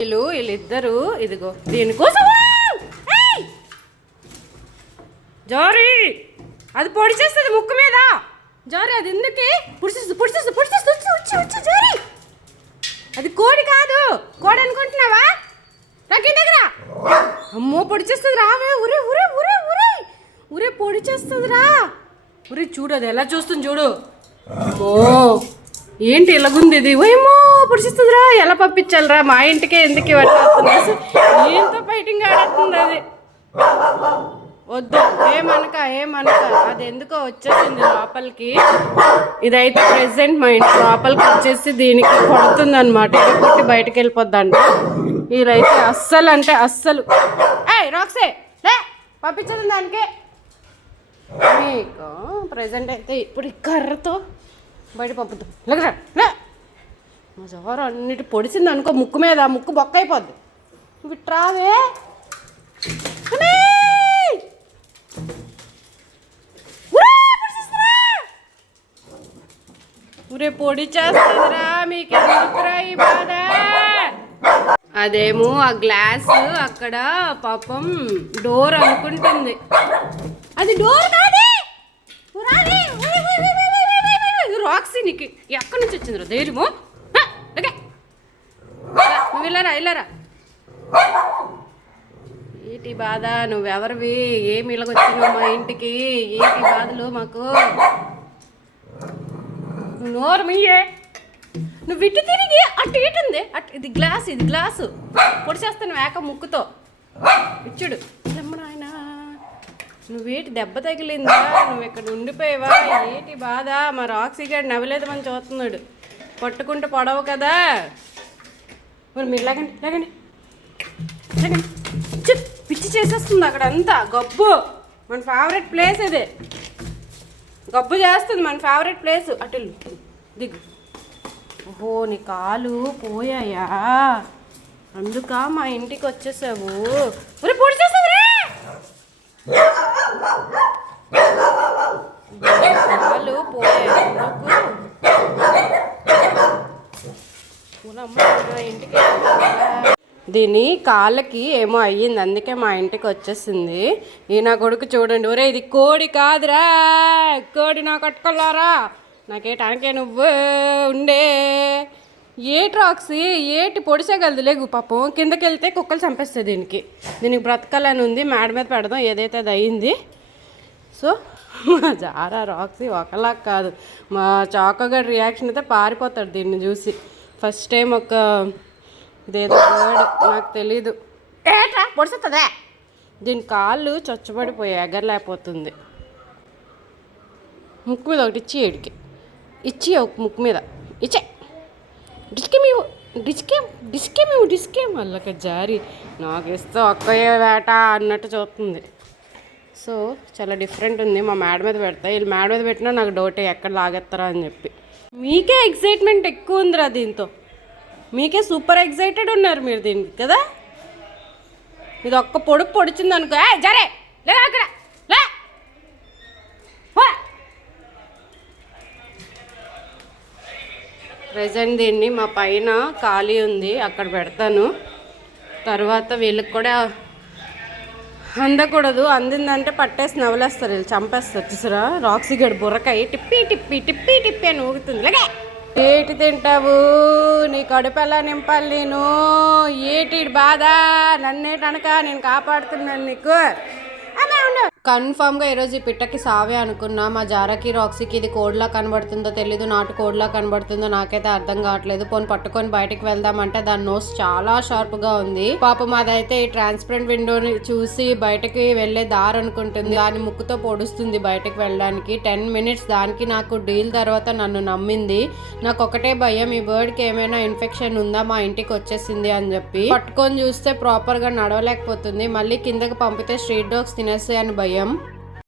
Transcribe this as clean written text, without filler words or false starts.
వీళ్ళిద్దరు ఇదిగో దీనికోసం జారీ అది పొడి చేస్తుంది ముక్కు మీద. జారీ అది ఎందుకే పొడిచేస్తుంది జారీ. అది కోడి కాదు, కోడి అనుకుంటున్నావా? నాకే దగ్గర అమ్మో పొడి చేస్తుంది రావే. ఉరే ఉరే ఉరే ఉరే ఉరే పొడి చేస్తుంది రా. ఉరే చూడు అది ఎలా చూస్తుంది చూడు. అమ్మో ఏంటి ఇలాగుంది ఇది. ఏమో పొడిచేస్తుంది రా. ఎలా పంపించాలిరా మా ఇంటికే ఎందుకు ఇవ్వట్లేదు. ఏంతో ఫైటింగ్ ఆడుతుంది అది. వద్దు ఏమనక అది ఎందుకో వచ్చేసింది లోపలికి. ఇదైతే ప్రెసెంట్ మా ఇంటి లోపలికి వచ్చేసి దీనికి కొడుతుంది అనమాట. కొట్టి బయటకు వెళ్ళిపోద్దంట. ఇదైతే అస్సలు రాక్సే లే పంపించదు దానికే. మీకు ప్రెసెంట్ అయితే ఇప్పుడు ఈ కర్రతో బయట పంపుతాం. లేకరా లే మా జవరు అన్నిటి పొడిచింది అనుకో ముక్కు మీద, ముక్కు బొక్క అయిపోద్ది. విట్రావే ఊరే పొడి చేస్తుందిరా. మీకు ఎందుకురా ఈ బాధ? అదేమో ఆ గ్లాస్ అక్కడ పాపం డోర్ అనుకుంటుంది. అది డోర్ కాదే. రాక్సీ నీకు ఎక్కడి నుంచి వచ్చిందిరా ధైర్యము? నువ్వు వెళ్ళారా ఏంటి బాధ? నువ్వెవరివి? ఏమి ఇలాగొచ్చినావు మా ఇంటికి? ఏంటి బాధలు మాకు? నోరు మీయే. నువ్వు ఇటు తిరిగి అటు ఇటుంది. అటు ఇది గ్లాసు పొడి చేస్తాను వేక ముక్కుతో. ఇచ్చుడు ఆయన. నువ్వేటి దెబ్బ తగిలిందా? నువ్వు ఇక్కడ ఉండిపోయావా? ఏంటి బాధ? మా రాక్సీ గారు నవ్వలేదు అని చూస్తున్నాడు. పట్టుకుంటూ పడవు కదా. మరి మీరు లేకండి పిచ్చి చేసేస్తుంది అక్కడ అంతా. గబ్బు మన ఫేవరెట్ ప్లేస్ ఇది. గబ్బు చేస్తుంది మన ఫేవరెట్ ప్లేస్. అటు దిగు. ఓహో నీ కాలు పోయాయా? అందుక మా ఇంటికి వచ్చేసావు. మరి పొడి చేస్తావు రే. కాలు పోయాయి ఇంటికి. దీని కాళ్ళకి ఏమో అయ్యింది, అందుకే మా ఇంటికి వచ్చేసింది. ఈ నా కొడుకు చూడండి. ఒరే ఇది కోడి కాదురా, కోడి నా కట్టుకోలారా. నాకేటానికే నువ్వు ఉండే. ఏటి రాక్సీ ఏటి పొడిచేయగలదు లేగు. పాపం కిందకి వెళ్తే కుక్కలు చంపేస్తాయి దీనికి బ్రతకాలని ఉంది. మేడ మీద పెడదాం ఏదైతే అది అయ్యింది. సో మా జారా రాక్సీ ఒకలా కాదు. మా చాకోగడ్ రియాక్షన్ అయితే పారిపోతాడు దీన్ని చూసి. ఫస్ట్ టైం ఒక ఇదేదో వర్డ్ నాకు తెలీదు. ఏట్రా పొడిసేస్తుందే. దీని కాళ్ళు చొచ్చబడిపోయాయి, ఎగరలేకపోతుంది. ముక్కు మీద ఒకటి ఇచ్చి ఏడికి ఇచ్చి ఒక ముక్కు మీద ఇచ్చే డిస్కేమేమో అల్లక జారి నాకు ఇస్తే ఒక్కయే వేట అన్నట్టు చూస్తుంది. సో చాలా డిఫరెంట్ ఉంది. మా మేడ మీద పెడతా. వీళ్ళు మేడ మీద పెట్టినా నాకు డౌటే ఎక్కడ లాగేస్తారా అని చెప్పి. మీకే ఎక్సైట్మెంట్ ఎక్కువ ఉందిరా దీంతో. మీకే సూపర్ ఎక్సైటెడ్ ఉన్నారు మీరు దీనికి కదా. ఇది ఒక్క పొడుపు పొడిచింది అనుకో జరే లే అక్కడ లే. ప్రజెంట్ దీన్ని మా పైన ఖాళీ ఉంది అక్కడ పెడతాను. తర్వాత వీళ్ళకి కూడా అందకూడదు. అందిందంటే పట్టేసి నవలేస్తారు, వీళ్ళు చంపేస్తారు. చూసారా రాక్సీ గడి బుర్రకాయ టిప్పి అని ఊగుతుంది. లేకే ఏటి తింటావు? నీ కడుపు ఎలా నింపాలి నేను? ఏటి బాధ? నన్నేటనక నేను కాపాడుతున్నాను నీకు. కన్ఫామ్గా ఈరోజు ఈ పిట్టకి సావే అనుకున్నా. మా జారాకి రాక్సీకి ఇది కోడ్లా కనబడుతుందో తెలీదు, నాటు కోడ్లా కనబడుతుందో నాకైతే అర్థం కావట్లేదు. పోని పట్టుకొని బయటకు వెళ్దామంటే దాని నోస్ చాలా షార్ప్గా ఉంది. పాపం అదైతే ఈ ట్రాన్స్పరెంట్ విండోని చూసి బయటకి వెళ్ళే దారి అనుకుంటుంది. దాని ముక్కుతో పొడుస్తుంది బయటకు వెళ్ళడానికి. 10 minutes దానికి నాకు డీల్ తర్వాత నన్ను నమ్మింది. నాకు ఒకటే భయం, ఈ బర్డ్కి ఏమైనా ఇన్ఫెక్షన్ ఉందా మా ఇంటికి వచ్చేసింది అని చెప్పి. పట్టుకొని చూస్తే ప్రాపర్గా నడవలేకపోతుంది. మళ్ళీ కిందకి పంపితే స్ట్రీట్ డాగ్స్ తినేస్తాయి అని భయం.